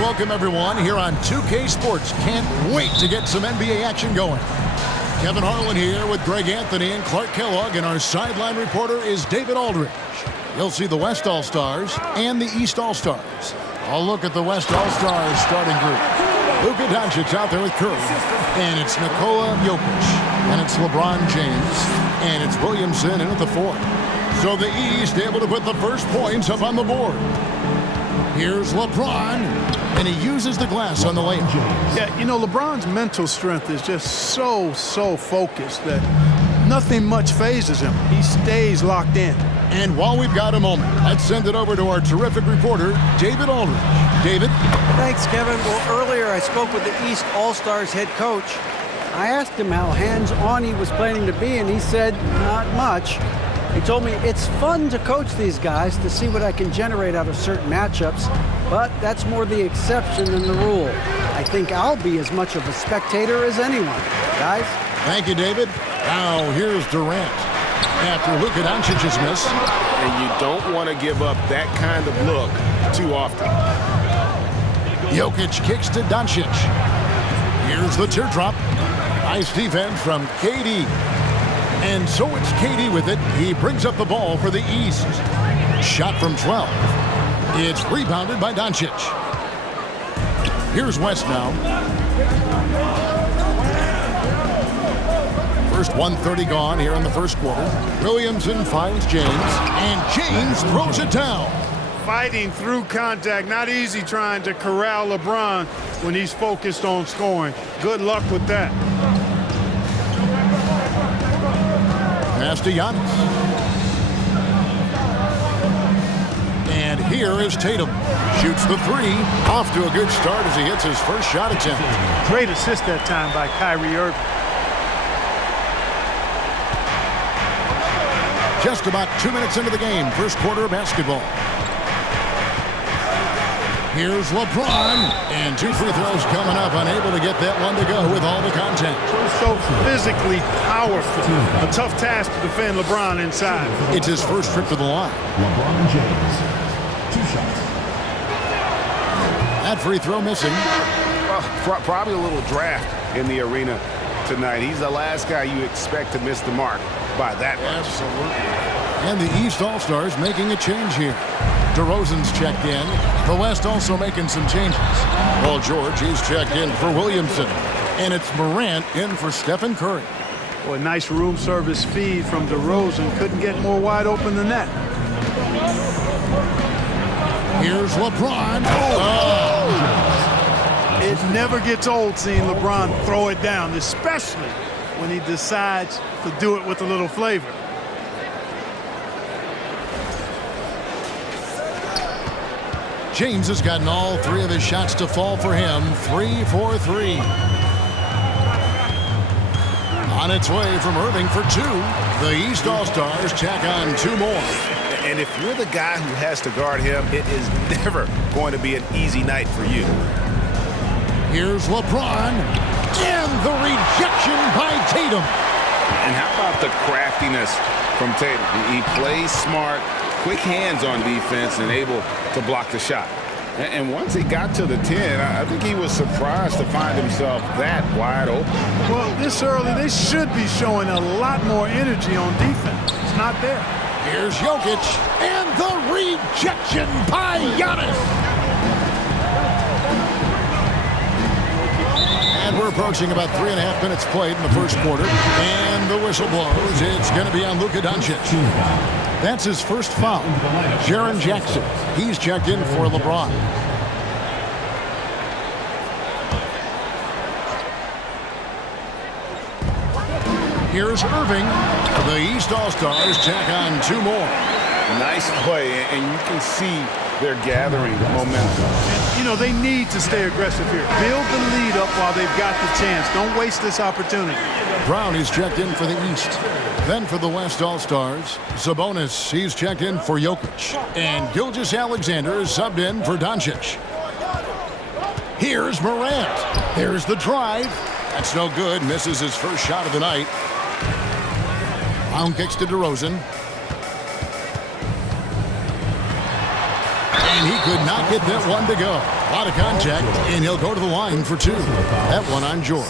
welcome everyone here on 2K Sports. Can't wait to get some NBA action going. Kevin Harlan here with Greg Anthony and Clark Kellogg, and our sideline reporter is David Aldridge. You'll see the West All-Stars and the East All-Stars. I'll look at the West All-Stars starting group. Luka Doncic out there with Curry, and it's Nikola Jokic, and it's LeBron James, and it's Williamson in at the 4. So the East able to put the first points up on the board. Here's LeBron, and he uses the glass on the layup. Yeah, you know, LeBron's mental strength is just so focused that nothing much phases him. He stays locked in. And while we've got a moment, let's send it over to our terrific reporter, David Aldridge. David? Thanks, Kevin. Well, earlier I spoke with the East All-Stars head coach. I asked him how hands-on he was planning to be, and he said not much. He told me it's fun to coach these guys to see what I can generate out of certain matchups, but that's more the exception than the rule. I think I'll be as much of a spectator as anyone. Guys? Thank you, David. Now, here's Durant. After Luka Doncic's miss. And you don't want to give up that kind of look too often. Jokic kicks to Doncic. Here's the teardrop. Nice defense from KD. And so it's KD with it. He brings up the ball for the East. Shot from 12. It's rebounded by Doncic. Here's West now. First 1:30 gone here in the first quarter. Williamson finds James, and James throws it down. Fighting through contact, not easy trying to corral LeBron when he's focused on scoring. Good luck with that. Pass to Giannis. And here is Tatum. Shoots the 3. Off to a good start as he hits his first shot attempt. Great assist that time by Kyrie Irving. Just about 2 minutes into the game, first quarter of basketball. Here's LeBron, and 2 free throws coming up, unable to get that one to go with all the contact. So physically powerful. A tough task to defend LeBron inside. It's his first trip to the line. LeBron James, 2 shots. That free throw missing. Well, probably a little draft in the arena tonight. He's the last guy you expect to miss the mark by that much. Absolutely. And the East All-Stars making a change here. DeRozan's checked in. The West also making some changes. Paul George, he's checked in for Williamson. And it's Morant in for Stephen Curry. Boy, nice room service feed from DeRozan. Couldn't get more wide open than that. Here's LeBron. It never gets old seeing LeBron throw it down, especially when he decides to do it with a little flavor. James has gotten all 3 of his shots to fall for him. 3 for 3. On its way from Irving for 2. The East All-Stars tack on 2 more. And if you're the guy who has to guard him, it is never going to be an easy night for you. Here's LeBron. And the rejection by Tatum. And how about the craftiness from Tatum? He plays smart, quick hands on defense, and able to block the shot. And once he got to the 10, I think he was surprised to find himself that wide open. Well, this early, they should be showing a lot more energy on defense. It's not there. Here's Jokic. And the rejection by Giannis. And we're approaching about 3.5 minutes played in the first quarter. And the whistle blows. It's going to be on Luka Doncic. That's his first foul. Jaren Jackson. He's checked in for LeBron. Here's Irving. The East All-Stars tack on 2 more. Nice play, and you can see they're gathering momentum. And, you know, they need to stay aggressive here. Build the lead up while they've got the chance. Don't waste this opportunity. Brown is checked in for the East. Then for the West All-Stars, Sabonis, he's checked in for Jokic. And Gilgeous-Alexander is subbed in for Doncic. Here's Morant. There's the drive. That's no good. Misses his first shot of the night. Brown kicks to DeRozan. And he could not get that one to go. A lot of contact, and he'll go to the line for 2. That one on George.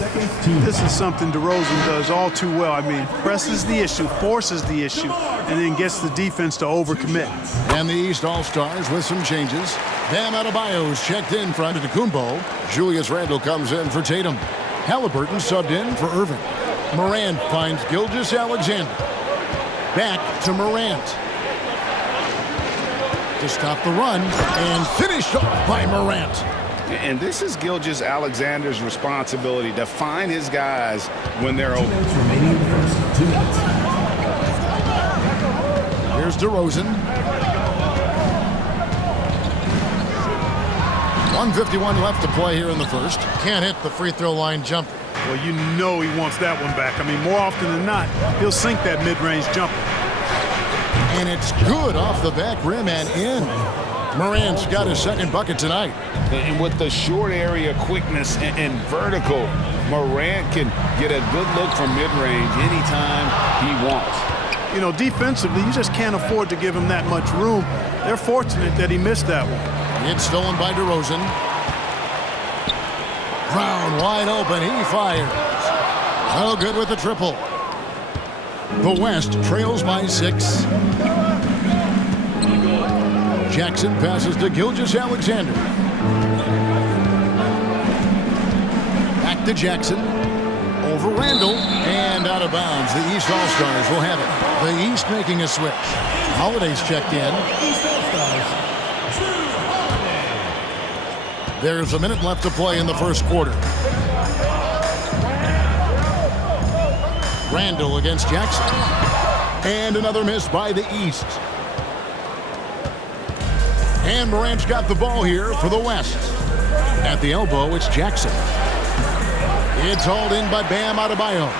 This is something DeRozan does all too well. I mean, presses the issue, forces the issue, and then gets the defense to overcommit. And the East All-Stars with some changes. Bam Adebayo's checked in for Antetokounmpo. Julius Randle comes in for Tatum. Halliburton subbed in for Irving. Morant finds Gilgeous-Alexander. Back to Morant. To stop the run, and finished off by Morant. And this is Gilgeous-Alexander's responsibility to find his guys when they're open. Remaining in the first 2 minutes. Here's DeRozan. 1:51 left to play here in the first. Can't hit the free throw line jumper. Well, you know he wants that one back. I mean, more often than not, he'll sink that mid-range jumper. And it's good off the back rim and in. Morant's got his second bucket tonight. And with the short area quickness and vertical, Morant can get a good look from mid-range anytime he wants. You know, defensively, you just can't afford to give him that much room. They're fortunate that he missed that one. It's stolen by DeRozan. Brown wide open. He fires. Oh, good with the triple. The West trails by 6. Jackson passes to Gilgeous-Alexander. Back to Jackson. Over Randle. And out of bounds. The East All-Stars will have it. The East making a switch. Holiday's checked in. There's a minute left to play in the first quarter. Randle against Jackson. And another miss by the East. And Morant's got the ball here for the West. At the elbow, it's Jackson. It's hauled in by Bam Adebayo.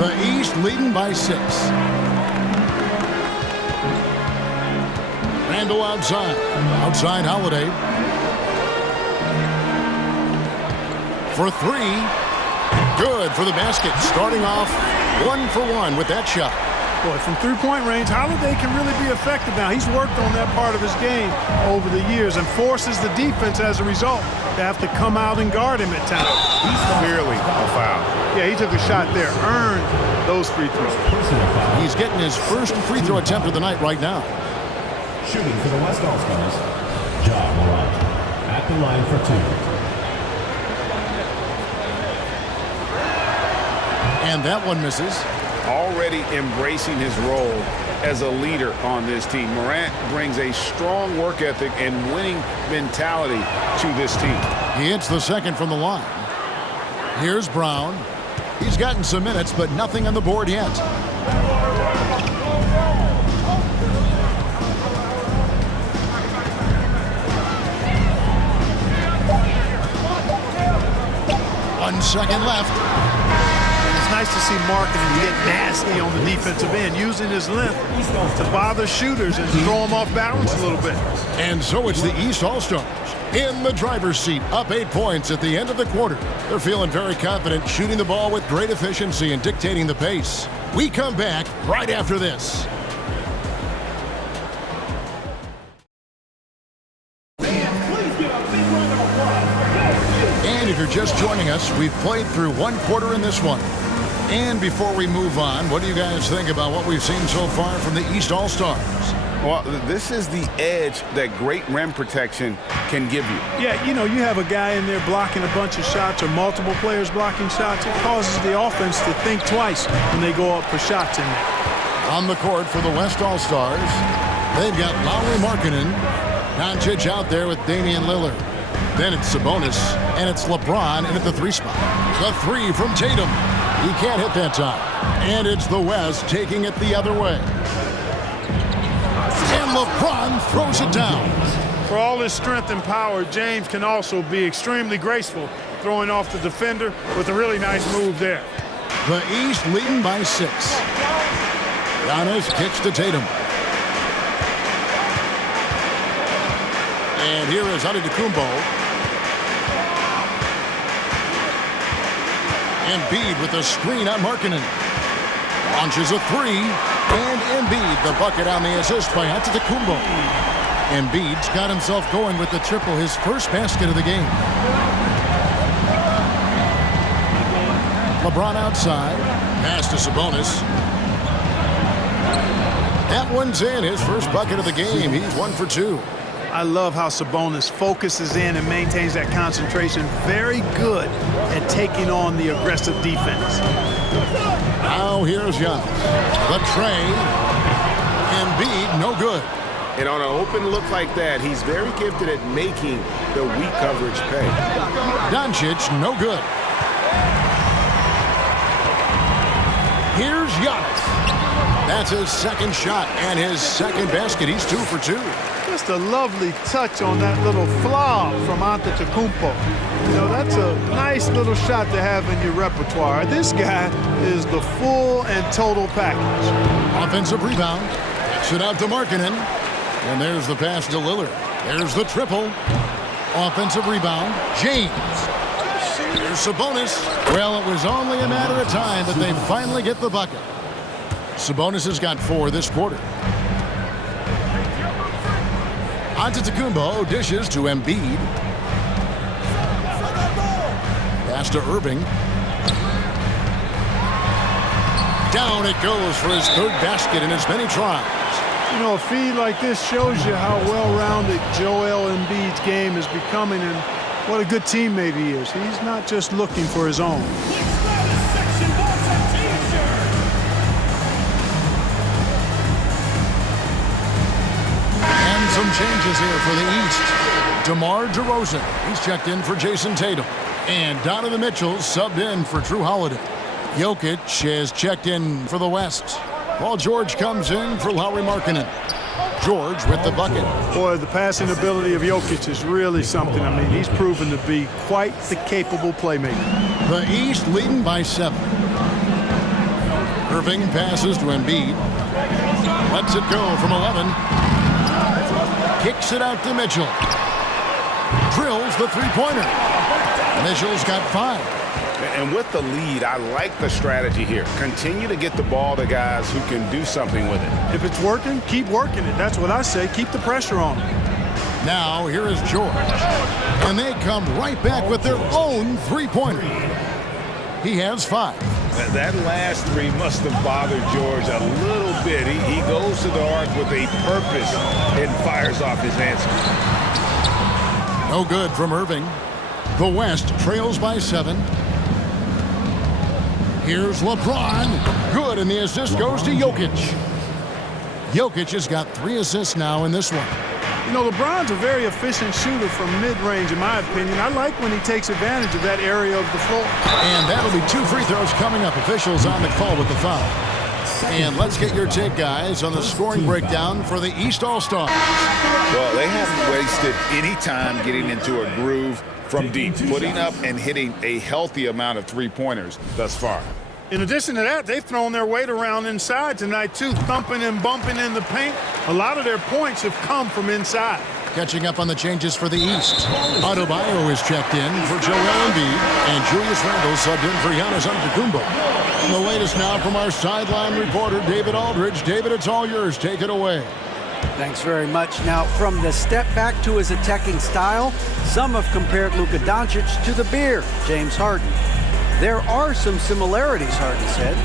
The East leading by 6. Randle outside. Outside Holiday. For 3. Good for the basket. Starting off 1 for 1 with that shot. Boy, from three-point range, Holiday can really be effective now. He's worked on that part of his game over the years and forces the defense as a result to have to come out and guard him at times. He's clearly a foul. Yeah, he took a shot there, earned those free throws. He's getting his first free throw attempt of the night right now. Shooting for the West All-Stars, Ja Morant at the line for 2. And that one misses. Already embracing his role as a leader on this team. Morant brings a strong work ethic and winning mentality to this team. He hits the second from the line. Here's Brown. He's gotten some minutes, but nothing on the board yet. One second left. Nice to see Markkanen get nasty on the defensive end, using his length to bother shooters and throw them off balance a little bit. And so it's the East All-Stars in the driver's seat, up 8 points at the end of the quarter. They're feeling very confident, shooting the ball with great efficiency and dictating the pace. We come back right after this. And if you're just joining us, we've played through 1 quarter in this one. And before we move on, what do you guys think about what we've seen so far from the East All-Stars? Well, this is the edge that great rim protection can give you. Yeah, you know, you have a guy in there blocking a bunch of shots or multiple players blocking shots. It causes the offense to think twice when they go up for shots in there. On the court for the West All-Stars, they've got Lauri Markkanen. Doncic out there with Damian Lillard. Then it's Sabonis, and it's LeBron in at the 3 spot. The 3 from Tatum. He can't hit that time. And it's the West taking it the other way. And LeBron throws it down. For all his strength and power, James can also be extremely graceful, throwing off the defender with a really nice move there. The East leading by 6. Giannis kicks to Tatum. And here is Antetokounmpo. Embiid with a screen on Markkanen. Launches a 3. And Embiid, the bucket on the assist by Antetokounmpo. Embiid's got himself going with the triple, his first basket of the game. LeBron outside. Pass to Sabonis. That one's in, his first bucket of the game. He's 1 for 2. I love how Sabonis focuses in and maintains that concentration. Very good at taking on the aggressive defense. Now here's Giannis. The tray. Embiid, no good. And on an open look like that, he's very gifted at making the weak coverage pay. Doncic, no good. Here's Giannis. That's his second shot and his second basket. He's 2 for 2. Just a lovely touch on that little flop from Antetokounmpo. You know, that's a nice little shot to have in your repertoire. This guy is the full and total package. Offensive rebound. Kicks it out to Markkanen. And there's the pass to Lillard. There's the triple. Offensive rebound. James. Here's Sabonis. Well, it was only a matter of time, but they finally get the bucket. Sabonis has got 4 this quarter. Antetokounmpo dishes to Embiid. Pass to Irving. Down it goes for his third basket in as many tries. You know, a feed like this shows you how well-rounded Joel Embiid's game is becoming and what a good teammate he is. He's not just looking for his own. And some changes here for the East. DeMar DeRozan, he's checked in for Jason Tatum. And Donovan Mitchell subbed in for Drew Holiday. Jokic has checked in for the West. Paul George comes in for Lauri Markkanen. George with the bucket. Boy, the passing ability of Jokic is really something. I mean, he's proven to be quite the capable playmaker. The East leading by 7. Irving passes to Embiid. Lets it go from 11. Kicks it out to Mitchell. Drills the three-pointer. Mitchell's got 5. And with the lead, I like the strategy here. Continue to get the ball to guys who can do something with it. If it's working, keep working it. That's what I say. Keep the pressure on him. Now, here is George. And they come right back with their own three-pointer. He has 5. That last 3 must have bothered George a little bit. He goes to the arc with a purpose and fires off his answer. No good from Irving. The West trails by 7. Here's LeBron. Good, and the assist goes to Jokic. Jokic has got 3 assists now in this one. You know, LeBron's a very efficient shooter from mid-range, in my opinion. I like when he takes advantage of that area of the floor. And that'll be 2 free throws coming up. Officials on the call with the foul. And let's get your take, guys, on the scoring breakdown for the East All-Stars. Well, they haven't wasted any time getting into a groove from deep, putting up and hitting a healthy amount of three-pointers thus far. In addition to that, they've thrown their weight around inside tonight, too, thumping and bumping in the paint. A lot of their points have come from inside. Catching up on the changes for the East. Adebayo is checked in for Joel Embiid, and Julius Randle subbed in for Giannis Antetokounmpo. The latest now from our sideline reporter, David Aldridge. David, it's all yours. Take it away. Thanks very much. Now, from the step back to his attacking style, some have compared Luka Doncic to the bear, James Harden. There are some similarities, Harden said.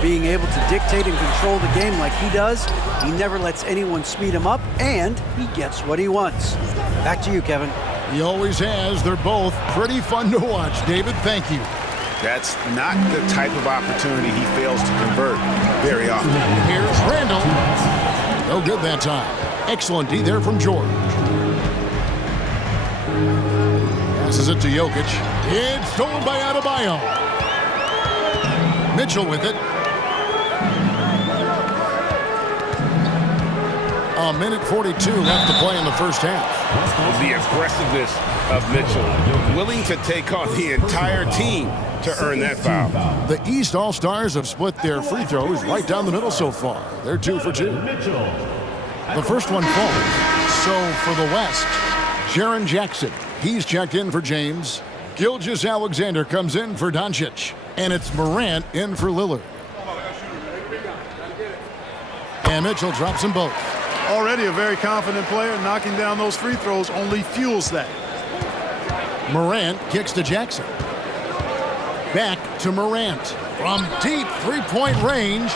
Being able to dictate and control the game like he does, he never lets anyone speed him up, and he gets what he wants. Back to you, Kevin. He always has. They're both pretty fun to watch. David, thank you. That's not the type of opportunity he fails to convert very often. Here's Randle. No good that time. Excellent D there from George. Passes it to Jokic. It's stolen by Adebayo. Mitchell with it. A minute 42 left to play in the first half. The aggressiveness of Mitchell, willing to take on the entire team to earn that foul. The East All-Stars have split their free throws right down the middle so far. They're 2 for 2. The first one falls. So for the West, Jaren Jackson, he's checked in for James. Gilgeous-Alexander comes in for Doncic. And it's Morant in for Lillard. And Mitchell drops them both. Already a very confident player. Knocking down those free throws only fuels that. Morant kicks to Jackson. Back to Morant. From deep three-point range,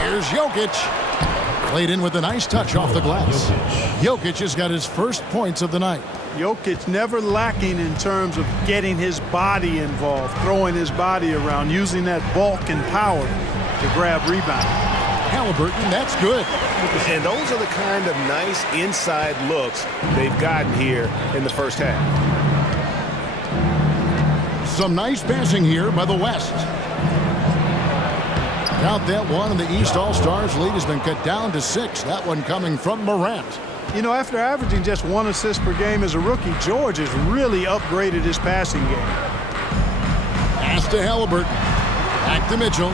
here's Jokic. Played in with a nice touch off the glass. Jokic has got his first points of the night. Jokic never lacking in terms of getting his body involved, throwing his body around, using that bulk and power to grab rebound. Halliburton, that's good. And those are the kind of nice inside looks they've gotten here in the first half. Some nice passing here by the West. Count that one, and the East All-Stars lead has been cut down to 6. That one coming from Morant. You know, after averaging just 1 assist per game as a rookie, George has really upgraded his passing game. Pass to Halliburton. Back to Mitchell.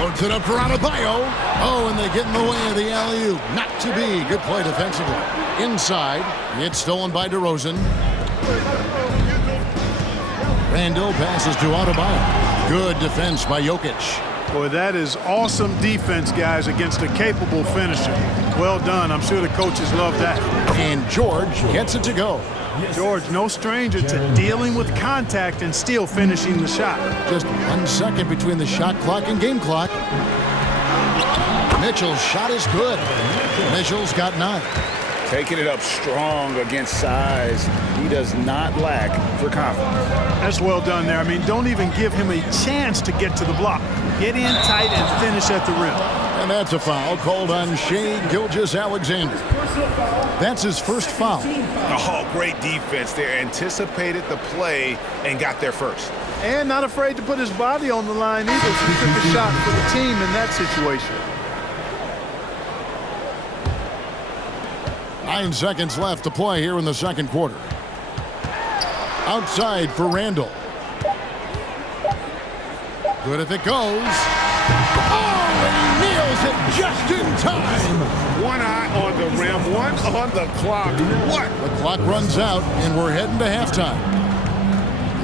Loads it up for Adebayo. Oh, and they get in the way of the alley-oop. Not to be. Good play defensively. Inside. It's stolen by DeRozan. Randall passes to Adebayo. Good defense by Jokic. Boy, that is awesome defense, guys, against a capable finisher. Well done. I'm sure the coaches love that. And George gets it to go. George, no stranger to dealing with contact and still finishing the shot. Just 1 second between the shot clock and game clock. Mitchell's shot is good. Mitchell's got 9. Taking it up strong against size. He does not lack for confidence. That's well done there. I mean, don't even give him a chance to get to the block. Get in tight and finish at the rim. And that's a foul called on Shai Gilgeous-Alexander. That's his first foul. Oh, great defense there. Anticipated the play and got there first. And not afraid to put his body on the line either. He took a shot for the team in that situation. 9 seconds left to play here in the second quarter. Outside for Randall. Good if it goes. Oh, and he nails it just in time. One eye on the rim, one on the clock. What? The clock runs out, and we're heading to halftime.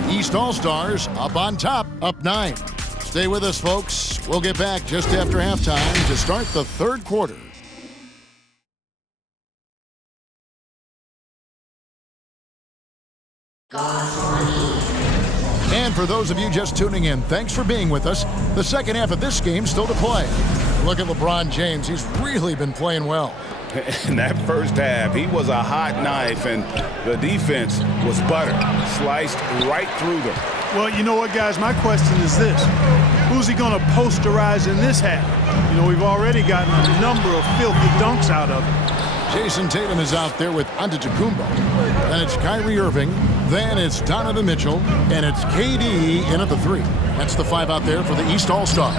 The East All-Stars up on top, up 9. Stay with us, folks. We'll get back just after halftime to start the third quarter. And for those of you just tuning in, thanks for being with us. The second half of this game still to play. Look at LeBron James. He's really been playing well. In that first half, he was a hot knife, and the defense was butter. Sliced right through them. Well, you know what, guys? My question is this. Who's he going to posterize in this half? You know, we've already gotten a number of filthy dunks out of him. Jason Tatum is out there with Antetokounmpo. Then it's Kyrie Irving. Then it's Donovan Mitchell. And it's KD in at the 3. That's the 5 out there for the East All-Stars.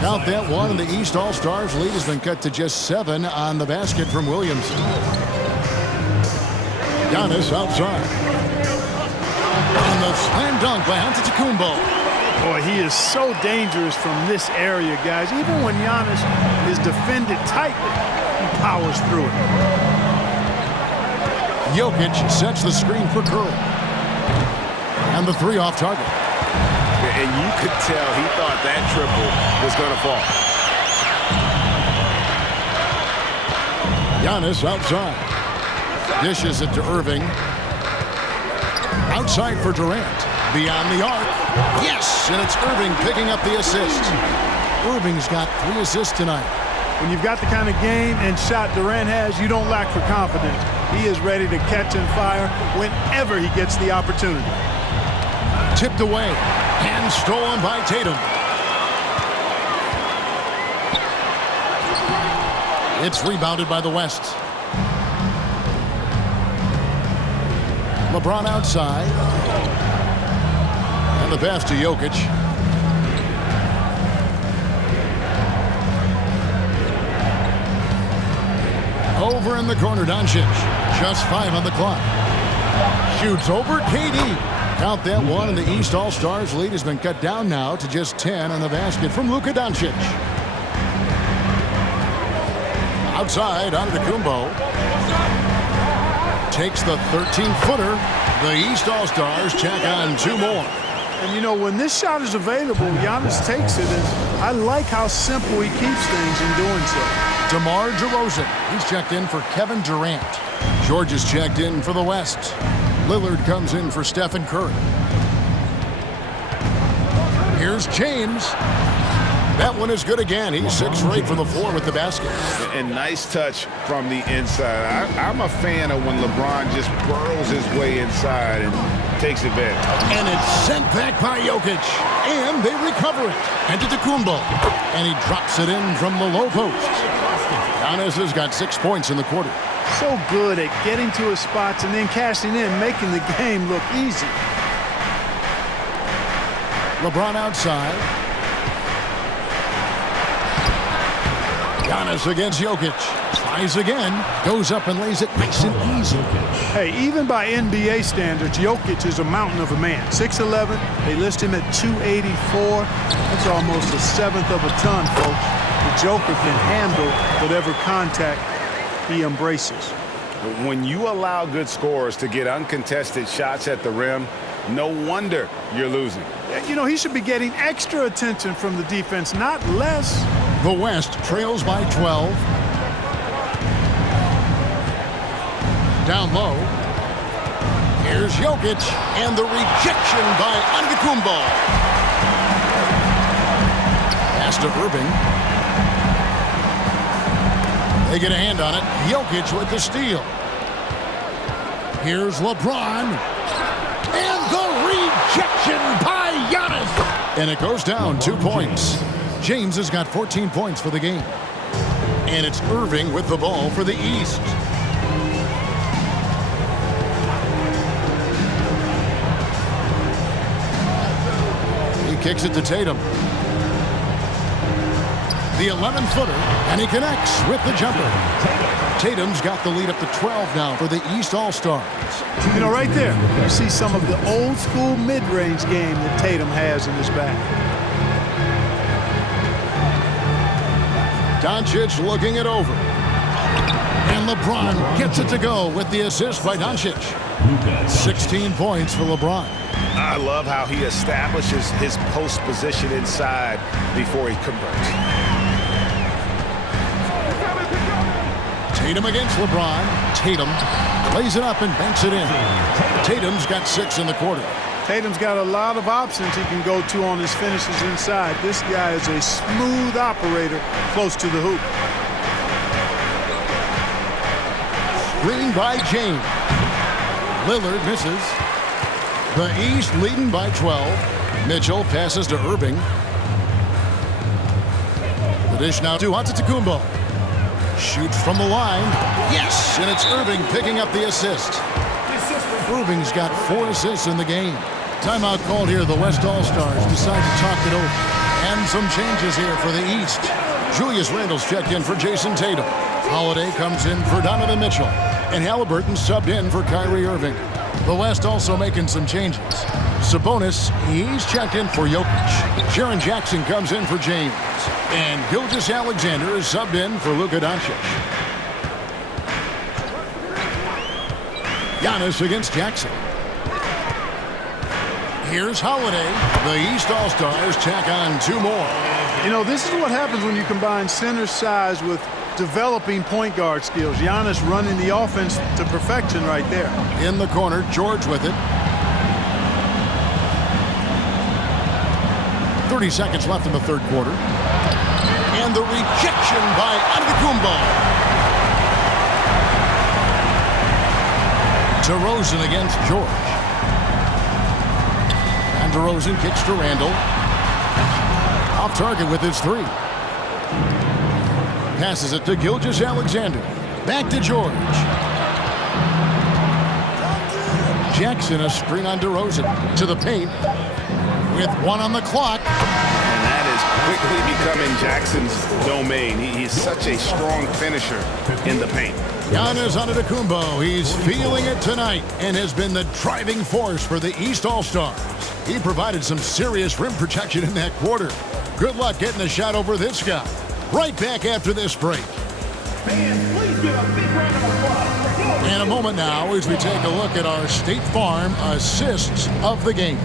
Count that one, and the East All-Stars lead has been cut to just 7 on the basket from Williamson. Giannis outside. And the slam dunk by Antetokounmpo. Boy, he is so dangerous from this area, guys. Even when Giannis is defended tightly, he powers through it. Jokic sets the screen for Curry. And the 3 off target. And you could tell he thought that triple was going to fall. Giannis outside. Dishes it to Irving. Outside for Durant. Beyond the arc. Yes! And it's Irving picking up the assist. Irving's got 3 assists tonight. When you've got the kind of game and shot Durant has, you don't lack for confidence. He is ready to catch and fire whenever he gets the opportunity. Tipped away. And stolen by Tatum. It's rebounded by the West. LeBron outside. And the pass to Jokic. Over in the corner, Doncic. Just 5 on the clock. Shoots over KD. Count that one, and the East All-Stars lead has been cut down now to just 10 on the basket from Luka Doncic. Outside, Antetokounmpo. Takes the 13-footer. The East All-Stars check on 2 more. And, you know, when this shot is available, Giannis takes it, and I like how simple he keeps things in doing so. DeMar DeRozan, he's checked in for Kevin Durant. George is checked in for the West. Lillard comes in for Stephen Curry. Here's James. That one is good again. He's 6 for 8 from the floor with the basket. And nice touch from the inside. I'm a fan of when LeBron just burrows his way inside and takes advantage. And it's sent back by Jokic. And they recover it. Antetokounmpo. And he drops it in from the low post. Giannis has got 6 points in the quarter. So good at getting to his spots and then cashing in, making the game look easy. LeBron outside. Giannis against Jokic. Tries again. Goes up and lays it nice and easy. Hey, even by NBA standards, Jokic is a mountain of a man. 6'11", they list him at 284. That's almost a seventh of a ton, folks. The Joker can handle whatever contact he embraces. When you allow good scorers to get uncontested shots at the rim, no wonder you're losing. You know, he should be getting extra attention from the defense, not less. The West trails by 12. Down low. Here's Jokic, and the rejection by Antetokounmpo. Pass to Irving. They get a hand on it. Jokic with the steal. Here's LeBron. And the rejection by Giannis. And it goes down 2 points. James has got 14 points for the game. And it's Irving with the ball for the East. He kicks it to Tatum. The 11-footer, and he connects with the jumper. Tatum's got the lead up to 12 now for the East All-Stars. You know, right there, you see some of the old-school mid-range game that Tatum has in his bag. Doncic looking it over. And LeBron gets it to go with the assist by Doncic. 16 points for LeBron. I love how he establishes his post position inside before he converts. Tatum against LeBron. Tatum lays it up and banks it in. Tatum's got 6 in the quarter. Tatum's got a lot of options he can go to on his finishes inside. This guy is a smooth operator close to the hoop. Screen by James. Lillard misses. The East leading by 12. Mitchell passes to Irving. The dish now to Antetokounmpo. Shoots from the line. Yes! And it's Irving picking up the assist. Irving's got 4 assists in the game. Timeout called here. The West All-Stars decide to talk it over. And some changes here for the East. Julius Randle's checked in for Jason Tatum. Holiday comes in for Donovan Mitchell. And Halliburton subbed in for Kyrie Irving. The West also making some changes. Sabonis, he's checked in for Jokic. Jaren Jackson comes in for James. And Gilgeous-Alexander is subbed in for Luka Doncic. Giannis against Jackson. Here's Holiday. The East All-Stars tack on 2 more. You know, this is what happens when you combine center size with developing point guard skills. Giannis running the offense to perfection right there. In the corner, George with it. 30 seconds left in the third quarter. And the rejection by Antetokounmpo. DeRozan against George. And DeRozan kicks to Randle. Off target with his 3. Passes it to Gilgeous-Alexander. Back to George. Jackson, a screen on DeRozan. To the paint. With 1 on the clock. And that is quickly becoming Jackson's domain. He's such a strong finisher in the paint. Giannis Antetokounmpo, he's feeling it tonight and has been the driving force for the East All-Stars. He provided some serious rim protection in that quarter. Good luck getting a shot over this guy. Right back after this break. Please give a big round of applause. And a moment now as we take a look at our State Farm assists of the game.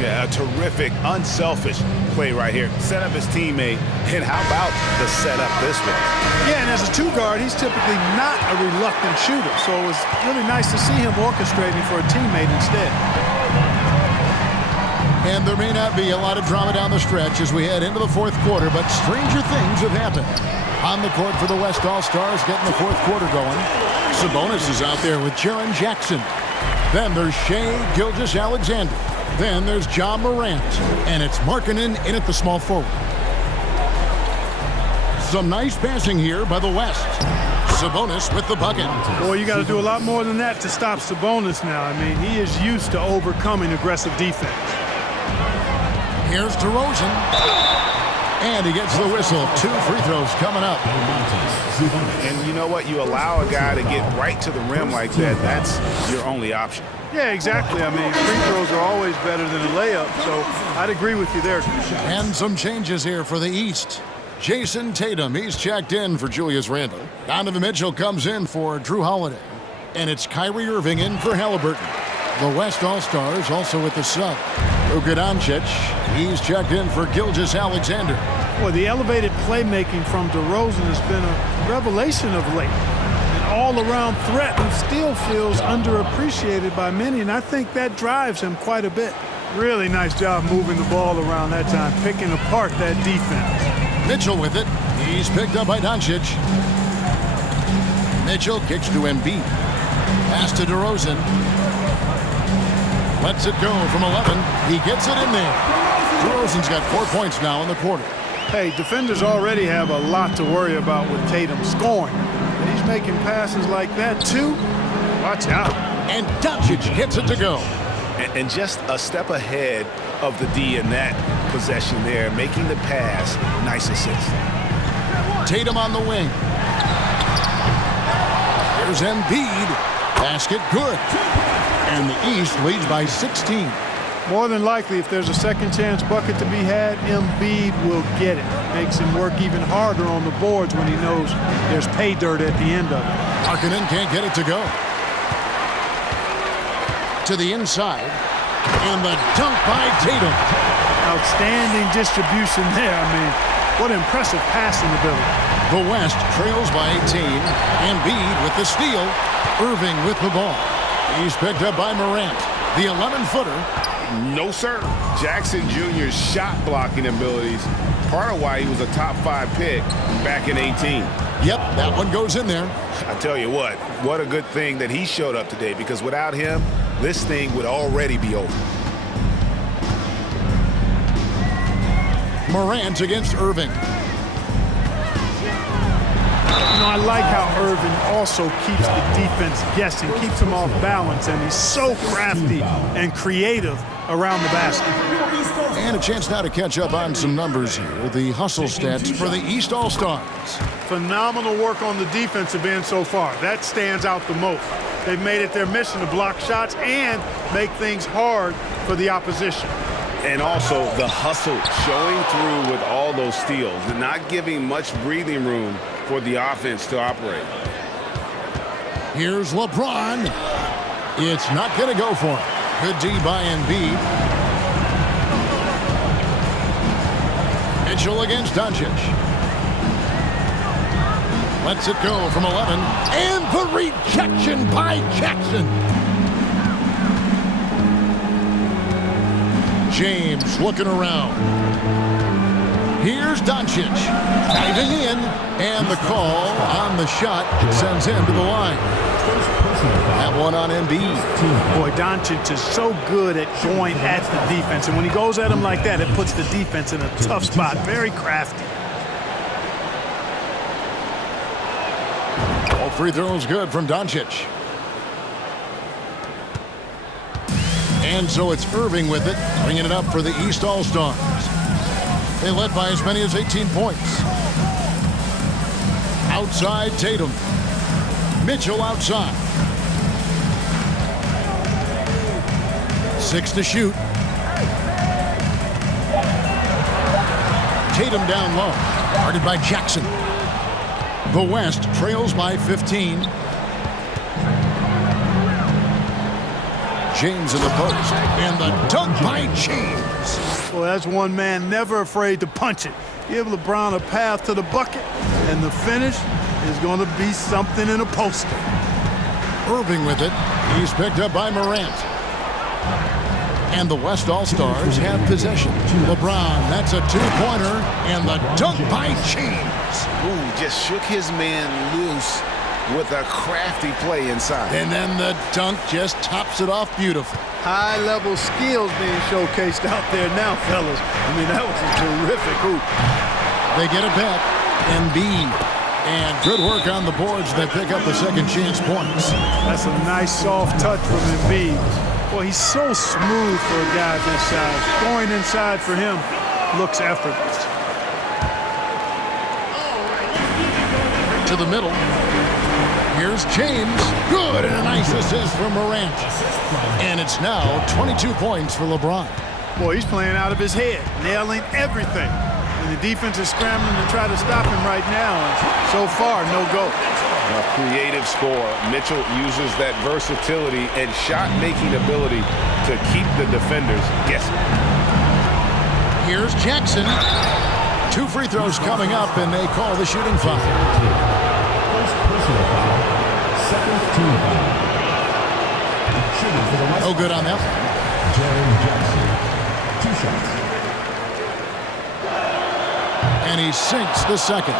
Yeah, a terrific, unselfish play right here. Set up his teammate, and how about the setup this way? Yeah, and as a two guard, he's typically not a reluctant shooter, so it was really nice to see him orchestrating for a teammate instead. And there may not be a lot of drama down the stretch as we head into the fourth quarter, but stranger things have happened. On the court for the West All-Stars, getting the fourth quarter going. Sabonis is out there with Jaren Jackson. Then there's Shai Gilgeous-Alexander. Then there's Ja Morant. And it's Markkanen in at the small forward. Some nice passing here by the West. Sabonis with the bucket. Boy, you got to do a lot more than that to stop Sabonis now. I mean, he is used to overcoming aggressive defense. Here's DeRozan. And he gets the whistle. 2 free throws coming up. And you know what? You allow a guy to get right to the rim like that. That's your only option. Yeah, exactly. I mean, free throws are always better than a layup, so I'd agree with you there. And some changes here for the East. Jason Tatum, he's checked in for Julius Randle. Donovan Mitchell comes in for Drew Holiday. And it's Kyrie Irving in for Halliburton. The West All-Stars also with the sub. Luka Doncic, he's checked in for Gilgeous-Alexander. Boy, the elevated playmaking from DeRozan has been a revelation of late. An all-around threat who still feels underappreciated by many, and I think that drives him quite a bit. Really nice job moving the ball around that time, picking apart that defense. Mitchell with it. He's picked up by Doncic. Mitchell kicks to Embiid. Pass to DeRozan. Lets it go from 11. He gets it in there. DeRozan's got 4 points now in the quarter. Hey, defenders already have a lot to worry about with Tatum scoring. And he's making passes like that, too. Watch out. And Doncic gets it to go. And just a step ahead of the D in that possession there, making the pass. Nice assist. Tatum on the wing. Here's Embiid. Basket good. And the East leads by 16. More than likely, if there's a second chance bucket to be had, Embiid will get it. Makes him work even harder on the boards when he knows there's pay dirt at the end of it. Markkanen can't get it to go. To the inside. And the dunk by Tatum. Outstanding distribution there. I mean, what impressive passing ability. The West trails by 18. Embiid with the steal. Irving with the ball. He's picked up by Morant. The 11-footer. No, sir. Jackson Jr.'s shot blocking abilities, part of why he was a top 5 pick back in 18. Yep, that one goes in there. I tell you what a good thing that he showed up today, because without him, this thing would already be over. Morant against Irving. You know, I like how Irving also keeps the defense guessing, keeps them off balance, and he's so crafty and creative around the basket. And a chance now to catch up on some numbers here. The hustle stats for the East All-Stars. Phenomenal work on the defensive end so far. That stands out the most. They've made it their mission to block shots and make things hard for the opposition. And also the hustle showing through with all those steals and not giving much breathing room for the offense to operate. Here's LeBron. It's not going to go for him. Good D by Embiid. Mitchell against Doncic. Lets it go from 11. And the rejection by Jackson. James looking around. Here's Doncic diving in, and the call on the shot sends him to the line. That one on Embiid. Boy, Doncic is so good at going at the defense, and when he goes at him like that, it puts the defense in a tough spot. Very crafty. All free throws good from Doncic. And so it's Irving with it, bringing it up for the East All-Stars. They led by as many as 18 points. Outside Tatum. Mitchell outside. 6 to shoot. Tatum down low. Guarded by Jackson. The West trails by 15. James in the post. And the dunk by James. Well, that's one man never afraid to punch it. Give LeBron a path to the bucket, and the finish is going to be something in a poster. Irving with it. He's picked up by Morant. And the West All-Stars have possession. LeBron, that's a two-pointer, and the dunk by James. Ooh, just shook his man loose with a crafty play inside. And then the dunk just tops it off beautifully. High-level skills being showcased out there now, fellas. I mean, that was a terrific hoop. They get it back. Embiid. And good work on the boards. They pick up the second chance points. That's a nice soft touch from Embiid. Well, he's so smooth for a guy this size. Going inside for him looks effortless. To the middle. Here's James. Good, and a nice assist from Morant. And it's now 22 points for LeBron. Boy, he's playing out of his head, nailing everything. And the defense is scrambling to try to stop him right now. And so far, no go. A creative score. Mitchell uses that versatility and shot-making ability to keep the defenders guessing. Here's Jackson. 2 free throws coming up, and they call the shooting foul. First personal foul. Second team foul. Shooting for the West. No good on that. Jaren Jackson. 2 shots. And he sinks the second.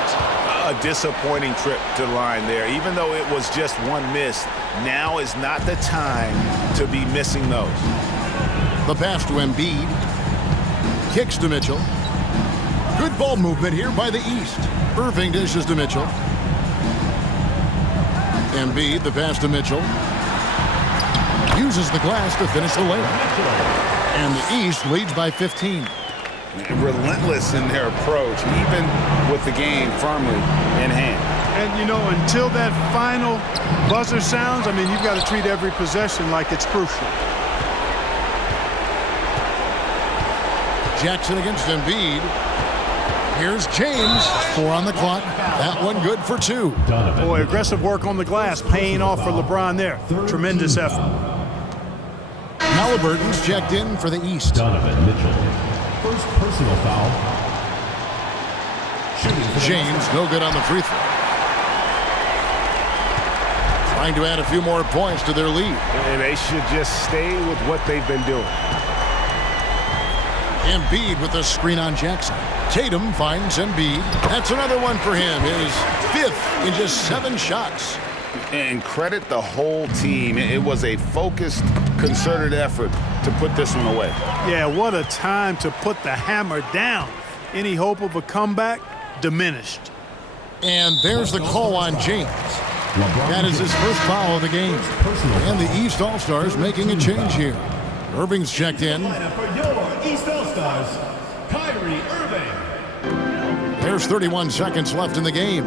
A disappointing trip to the line there. Even though it was just one miss, now is not the time to be missing those. The pass to Embiid. Kicks to Mitchell. Good ball movement here by the East. Irving dishes to Mitchell. Embiid, the pass to Mitchell. Uses the glass to finish the layup. And the East leads by 15. Relentless in their approach, even with the game firmly in hand. And, you know, until that final buzzer sounds, I mean, you've got to treat every possession like it's crucial. Jackson against Embiid. Here's James. 4 on the clock. That one good for 2. Boy, aggressive work on the glass, paying off for LeBron there. Tremendous effort. Halliburton's checked in for the East. Donovan Mitchell. First personal foul. James, no good on the free throw. Trying to add a few more points to their lead. And they should just stay with what they've been doing. Embiid with the screen on Jackson. Tatum finds Embiid. That's another one for him. His 5th in just 7 shots. And credit the whole team. It was a focused, concerted effort to put this one away. Yeah, what a time to put the hammer down. Any hope of a comeback diminished. And there's the call on James. That is his first foul of the game. And the East All-Stars making a change here. Irving's checked in. For your East All-Stars, Kyrie Irving. There's 31 seconds left in the game.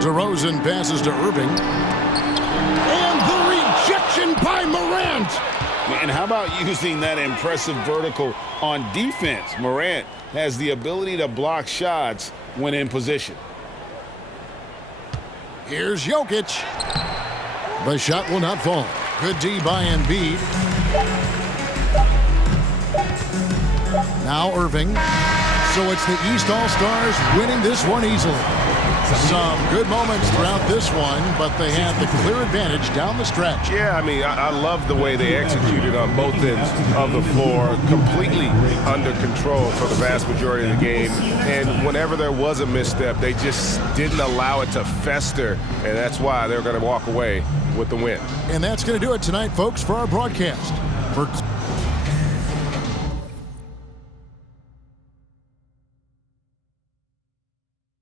DeRozan passes to Irving. And the rejection by Morant. And how about using that impressive vertical on defense? Morant has the ability to block shots when in position. Here's Jokic. The shot will not fall. Good D by Embiid. Now Irving. So it's the East All-Stars winning this one easily. Some good moments throughout this one, but they have the clear advantage down the stretch. Yeah, I mean, I love the way they executed on both ends of the floor, completely under control for the vast majority of the game. And whenever there was a misstep, they just didn't allow it to fester, and that's why they're going to walk away with the win. And that's going to do it tonight, folks, for our broadcast. For